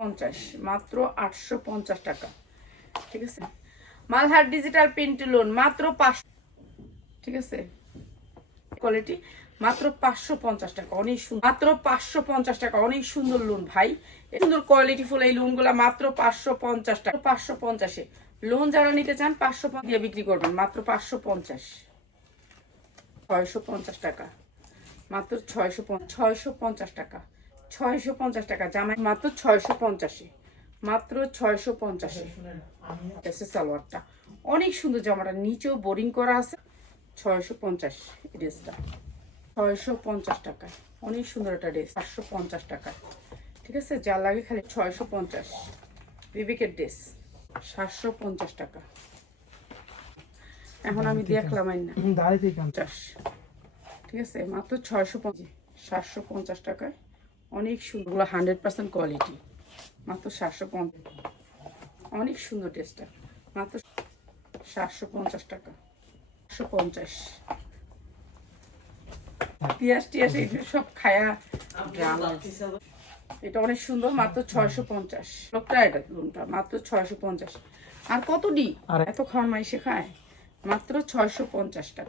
পঞ্চাশ, মাত্র আটশো পঞ্চাশ টাকা। ঠিক আছে? মালহার ডিজিটাল প্রিন্ট লোন মাত্র পাঁচশো ঠিক আছে? কোয়ালিটি মাত্র পাঁচশো পঞ্চাশ টাকা। অনেক সুন্দর মাত্র পাঁচশো পঞ্চাশ টাকা। অনেক সুন্দর লোন ভাই। সুন্দর কোয়ালিটি ফুল এই লোনগুলো মাত্র পাঁচশো পঞ্চাশ টাকা। পাঁচশো পঞ্চাশে লোন যারা নিতে চান, পাঁচশো দিয়ে বিক্রি করবেন। মাত্র পাঁচশো পঞ্চাশ। ছয়শো পঞ্চাশ টাকা। মাত্র ছয়শো ছয়শো পঞ্চাশ টাকা। ছয়শো পঞ্চাশ টাকা জামাই মাত্র ছয়শো পঞ্চাশে মাত্র ছয়শো পঞ্চাশে। সালোয়ারটা। অনেক সুন্দর জামাটা নিচেও বোরিং করা আছে। ছয়শো পঞ্চাশ ড্রেসটা। ছয়শো পঞ্চাশ টাকায় অনেক সুন্দর একটা ড্রেস পাঁচশো পঞ্চাশ টাকা। ঠিক আছে? যা লাগে খালি ছয়শো পঞ্চাশ। বিবেকের ড্রেস সাতশো পঞ্চাশ টাকা। এখন আমি দেখলাম না পঞ্চাশ। ঠিক আছে? মাত্র ছয়শো পঞ্চাশ সাতশো পঞ্চাশ টাকায়। অনেক সুন্দর। হান্ড্রেড পার্সেন্ট কোয়ালিটি মাত্র সাতশো পঞ্চাশ অনেক সুন্দর টেস্টটা মাত্র সাতশো পঞ্চাশ টাকা। সাতশো পঞ্চাশ। পিঁয়াজ টিয়াজ এগুলো সব খায়া এটা অনেক সুন্দর মাত্র ছয়শো পঞ্চাশ। লোকটা এটা লোনটা মাত্র ছয়শো পঞ্চাশ। আর কত ডি এত খাওয়ার মাই খায়? মাত্র ছয়শো পঞ্চাশ টাকা।